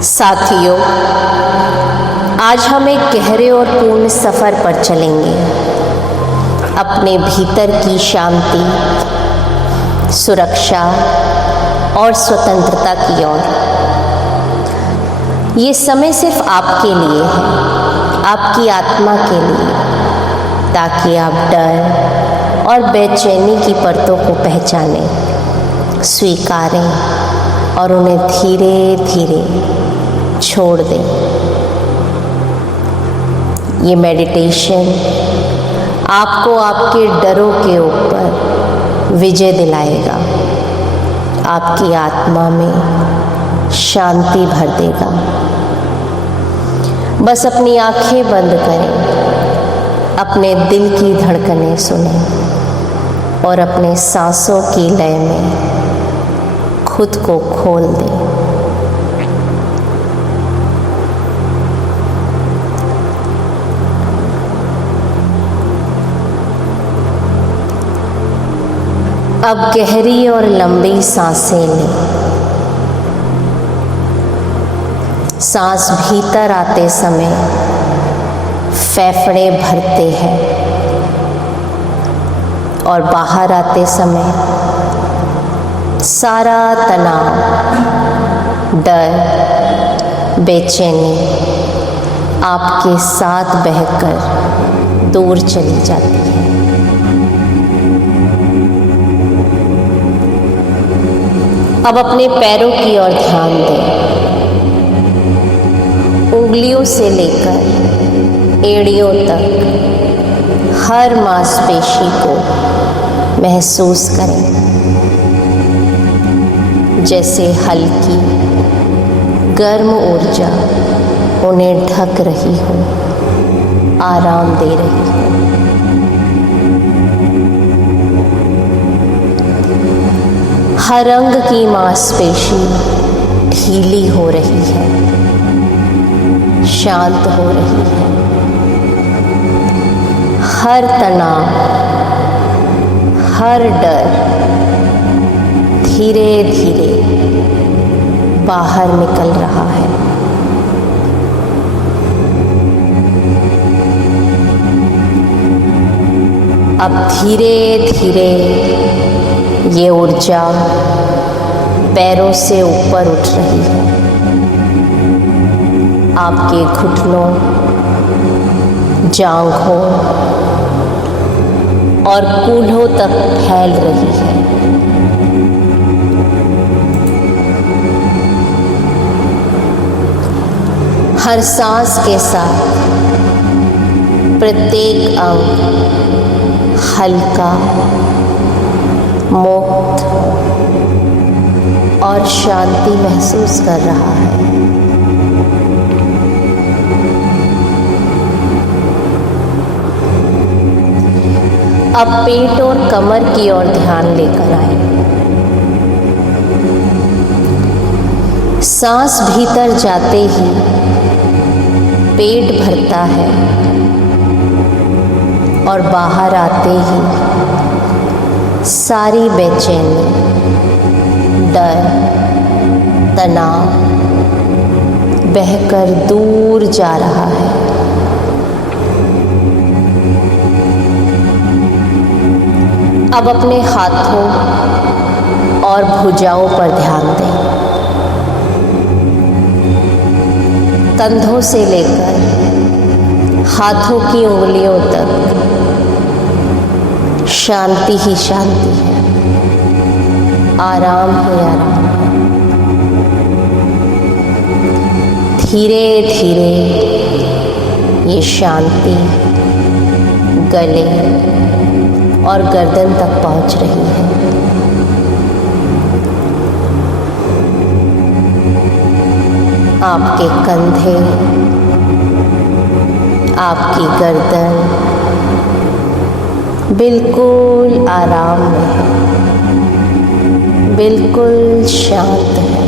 साथियों, आज हम एक गहरे और पूर्ण सफ़र पर चलेंगे अपने भीतर की शांति, सुरक्षा और स्वतंत्रता की ओर। ये समय सिर्फ आपके लिए है, आपकी आत्मा के लिए, ताकि आप डर और बेचैनी की परतों को पहचानें, स्वीकारें और उन्हें धीरे धीरे छोड़ दें। ये मेडिटेशन आपको आपके डरों के ऊपर विजय दिलाएगा, आपकी आत्मा में शांति भर देगा। बस अपनी आंखें बंद करें, अपने दिल की धड़कनें सुनें और अपने सांसों की लय में खुद को खोल दें। अब गहरी और लंबी सांसें लें। सांस भीतर आते समय फेफड़े भरते हैं और बाहर आते समय सारा तनाव, डर, बेचैनी आपके साथ बहकर दूर चली जाती है। अब अपने पैरों की ओर ध्यान दें। उंगलियों से लेकर एड़ियों तक हर मांसपेशी को महसूस करें, जैसे हल्की गर्म ऊर्जा उन्हें ढक रही हो, आराम दे रही हो। हर अंग की मांसपेशी ढीली हो रही है, शांत हो रही है। हर तनाव, हर डर धीरे धीरे बाहर निकल रहा है। अब धीरे धीरे ये ऊर्जा पैरों से ऊपर उठ रही है, आपके घुटनों, जांघों और कूल्हों तक फैल रही है। हर सांस के साथ प्रत्येक अंग हल्का, मुक्त और शांति महसूस कर रहा है। अब पेट और कमर की ओर ध्यान लेकर आए। सांस भीतर जाते ही पेट भरता है और बाहर आते ही सारी बेचैनी, डर, तनाव बहकर दूर जा रहा है। अब अपने हाथों और भुजाओं पर ध्यान दें। कंधों से लेकर हाथों की उंगलियों तक शांति ही शांति है, आराम ही आराम। धीरे धीरे ये शांति गले और गर्दन तक पहुंच रही है। आपके कंधे, आपकी गर्दन बिल्कुल आराम में है, बिल्कुल शांत है।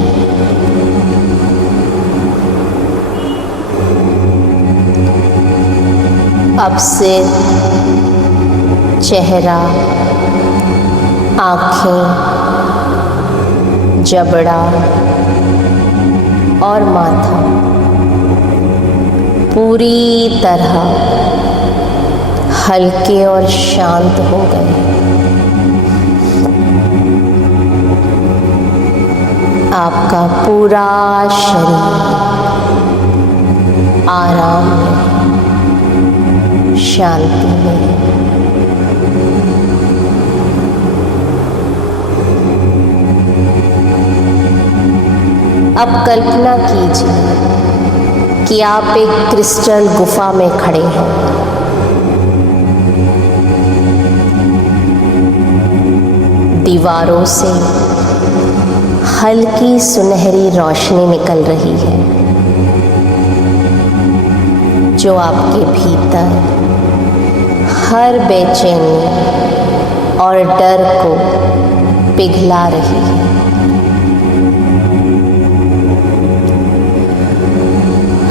अब सिर, चेहरा, आँखें, जबड़ा, और माथा पूरी तरह हल्के और शांत हो गए। आपका पूरा शरीर आराम में, शांति में है। अब कल्पना कीजिए कि आप एक क्रिस्टल गुफा में खड़े हैं। दीवारों से हल्की सुनहरी रोशनी निकल रही है जो आपके भीतर हर बेचैनी और डर को पिघला रही है।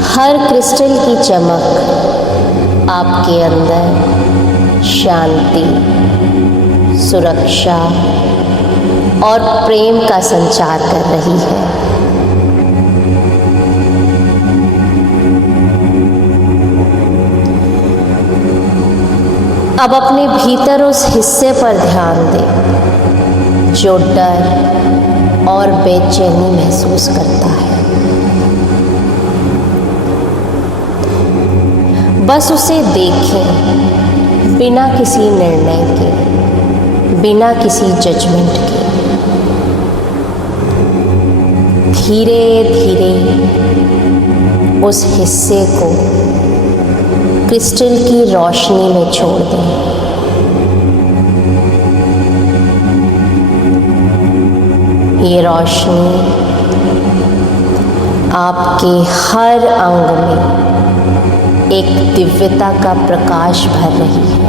हर क्रिस्टल की चमक आपके अंदर शांति, सुरक्षा और प्रेम का संचार कर रही है। अब अपने भीतर उस हिस्से पर ध्यान दें जो डर और बेचैनी महसूस करता है। बस उसे देखें, बिना किसी निर्णय के, बिना किसी जजमेंट के। धीरे धीरे उस हिस्से को क्रिस्टल की रोशनी में छोड़ दें। ये रोशनी आपके हर अंग में एक दिव्यता का प्रकाश भर रही है।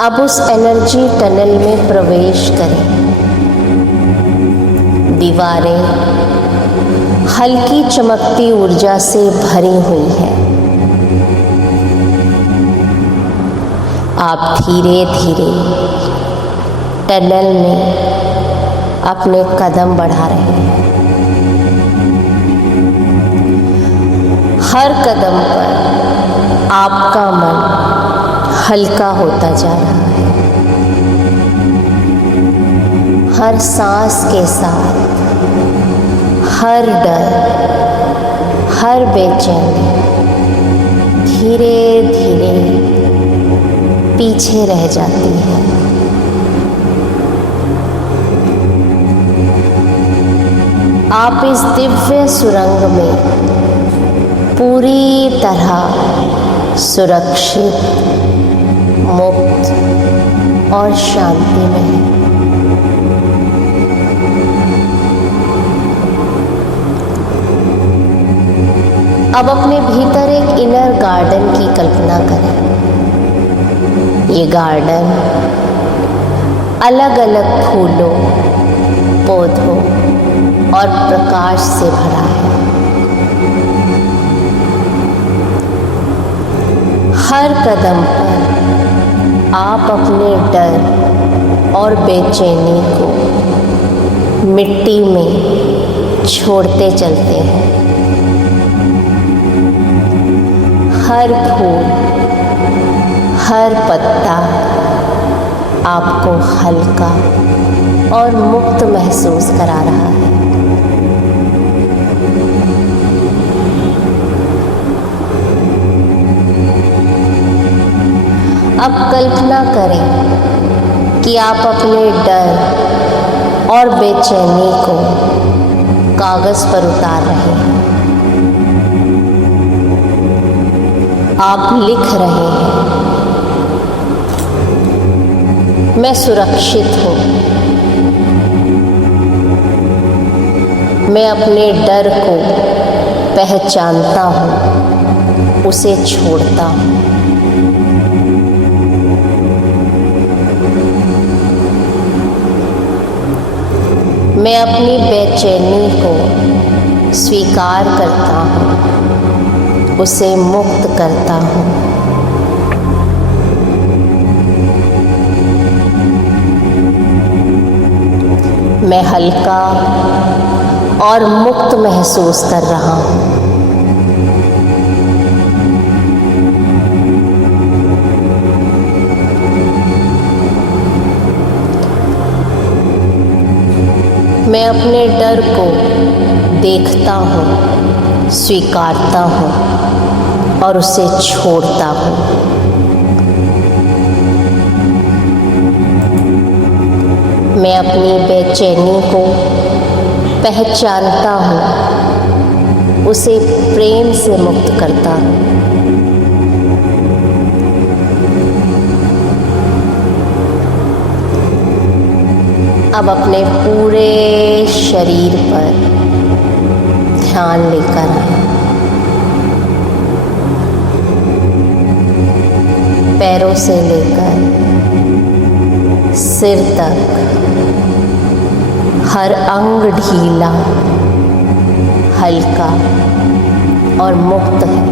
अब उस एनर्जी टनल में प्रवेश करें। दीवारें हल्की चमकती ऊर्जा से भरी हुई हैं। आप धीरे धीरे टनल में अपने कदम बढ़ा रहे हैं। हर कदम पर आपका मन हल्का होता जा रहा है। हर सांस के साथ हर डर, हर बेचैनी धीरे धीरे पीछे रह जाती है। आप इस दिव्य सुरंग में पूरी तरह सुरक्षित, मुक्त और शांति में हैं। अब अपने भीतर एक इनर गार्डन की कल्पना करें। ये गार्डन अलग अलग फूलों, पौधों और प्रकाश से भरा है। हर कदम पर आप अपने डर और बेचैनी को मिट्टी में छोड़ते चलते हैं। हर फूल, हर पत्ता आपको हल्का और मुक्त महसूस करा रहा है। अब कल्पना करें कि आप अपने डर और बेचैनी को कागज पर उतार रहे हैं। आप लिख रहे हैं, मैं सुरक्षित हूँ। मैं अपने डर को पहचानता हूँ, उसे छोड़ता हूँ। मैं अपनी बेचैनी को स्वीकार करता हूँ, उसे मुक्त करता हूँ। मैं हल्का और मुक्त महसूस कर रहा हूँ। मैं अपने डर को देखता हूँ, स्वीकारता हूँ और उसे छोड़ता हूँ। मैं अपनी बेचैनी को पहचानता हूँ, उसे प्रेम से मुक्त करता हूँ। अब अपने पूरे शरीर पर ध्यान लेकर आए। पैरों से लेकर सिर तक हर अंग ढीला, हल्का और मुक्त है,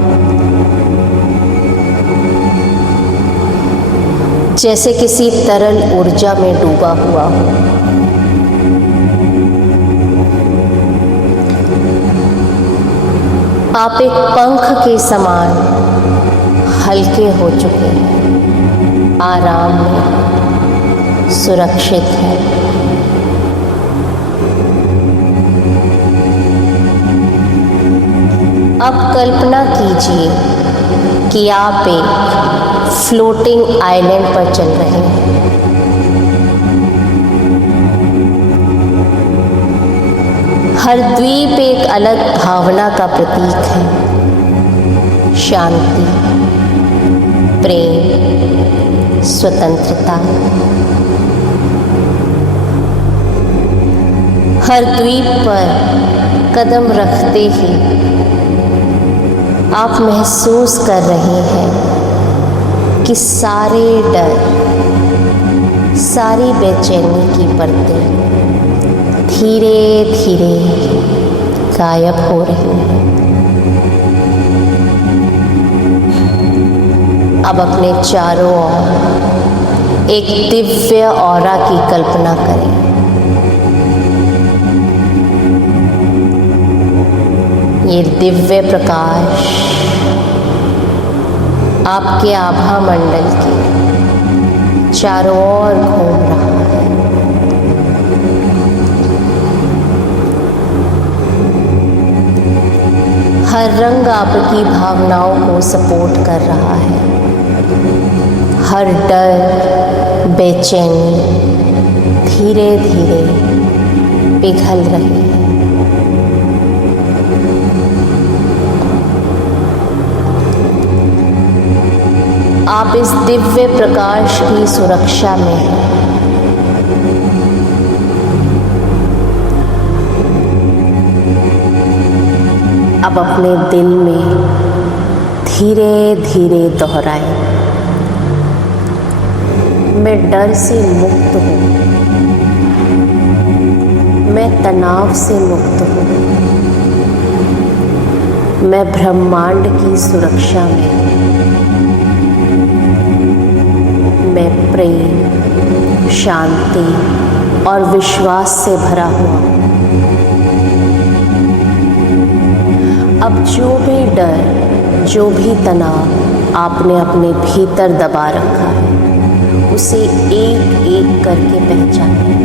जैसे किसी तरल ऊर्जा में डूबा हुआ हो। आप एक पंख के समान हल्के हो चुके हैं, आराम में, सुरक्षित हैं। अब कल्पना कीजिए कि आप एक फ्लोटिंग आइलैंड पर चल रहे हैं। हर द्वीप एक अलग भावना का प्रतीक है। शांति, प्रेम, स्वतंत्रता। हर द्वीप पर कदम रखते ही आप महसूस कर रहे हैं कि सारे डर, सारी बेचैनी की परतें धीरे धीरे गायब हो रही हैं। अब अपने चारों ओर एक दिव्य ऑरा की कल्पना करें। ये दिव्य प्रकाश आपके आभा मंडल के चारों ओर घूम रहा है। हर रंग आपकी भावनाओं को सपोर्ट कर रहा है। हर डर, बेचैनी धीरे धीरे पिघल रही है। आप इस दिव्य प्रकाश की सुरक्षा में हैं। अब अपने दिल में धीरे धीरे दोहराएं, मैं डर से मुक्त हूँ, मैं तनाव से मुक्त हूँ, मैं ब्रह्मांड की सुरक्षा में हूँ, मैं प्रेम, शांति और विश्वास से भरा हुआ हूँ। अब जो भी डर, जो भी तनाव आपने अपने भीतर दबा रखा है, उसे एक एक करके पहचानें।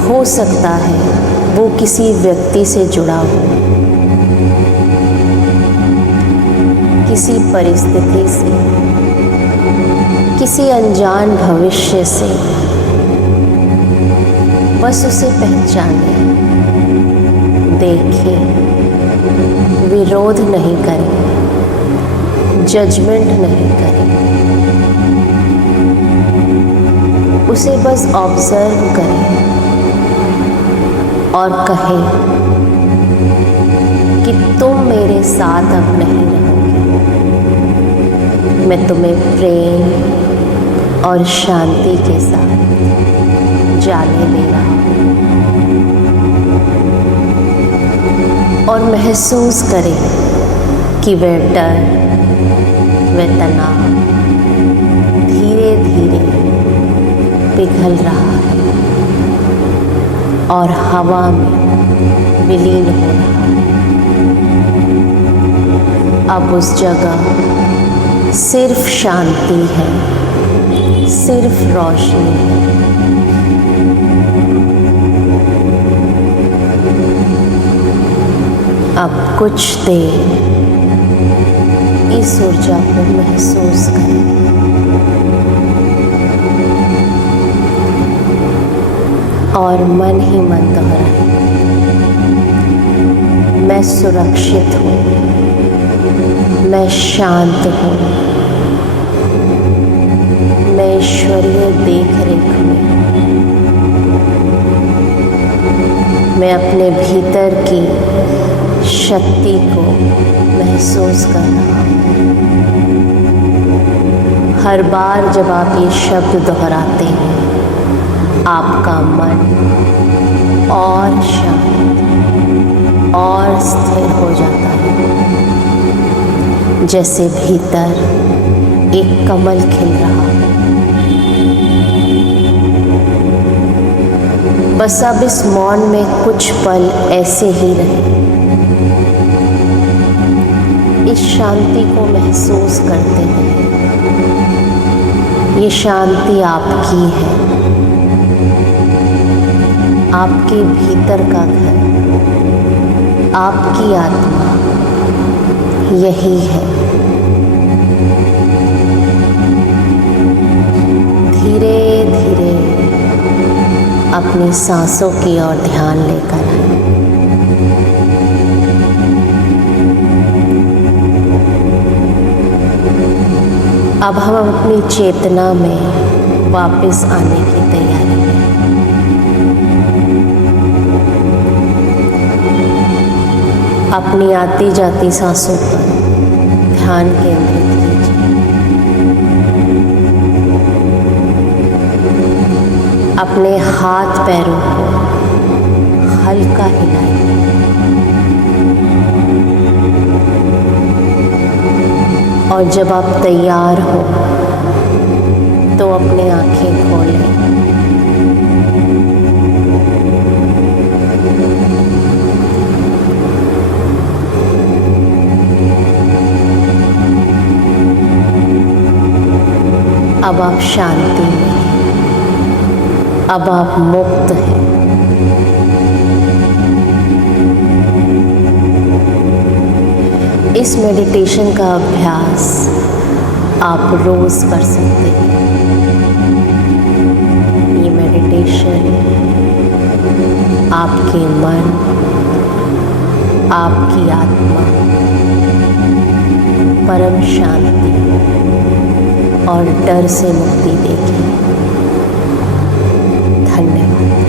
हो सकता है वो किसी व्यक्ति से जुड़ा हो, किसी परिस्थिति से, किसी अनजान भविष्य से। बस उसे पहचानें, देखें, विरोध नहीं करें, जजमेंट नहीं करें, उसे बस ऑब्जर्व करें और कहें कि तुम मेरे साथ अब नहीं रहोगे, मैं तुम्हें प्रेम और शांति के साथ जाने दे रहा हूँ। और महसूस करें कि वह डर, वह तनाव धीरे धीरे पिघल रहा है। और हवा में विलीन हो रहा है। अब उस जगह सिर्फ शांति है, सिर्फ रोशनी है। अब कुछ देर इस ऊर्जा को महसूस करें। और मन ही मन दोहराएं, मैं सुरक्षित हूँ, मैं शांत हूँ, मैं ईश्वरीय देख रेख में, मैं अपने भीतर की शक्ति को महसूस कर रहा हूँ। हर बार जब आप ये शब्द दोहराते हैं, आपका मन और शांत और स्थिर हो जाता है, जैसे भीतर एक कमल खिल रहा है। बस अब इस मौन में कुछ पल ऐसे ही रहे, इस शांति को महसूस करते हैं। ये शांति आपकी है, आपके भीतर का घर, आपकी आत्मा यही है। धीरे धीरे अपनी सांसों की ओर ध्यान लेकर आए। अब हम अपनी चेतना में वापस आने की तैयारी में। अपनी आती जाती सांसों पर ध्यान केंद्रित कीजिए। अपने हाथ पैरों को हल्का हिलाइए। और जब आप तैयार हो तो अपनी आंखें खोलें। अब आप शांति में हैं, अब आप मुक्त हैं। इस मेडिटेशन का अभ्यास आप रोज कर सकते हैं। ये मेडिटेशन आपके मन, आपकी आत्मा, परम शांति और डर से मुक्ति देगी। धन्यवाद।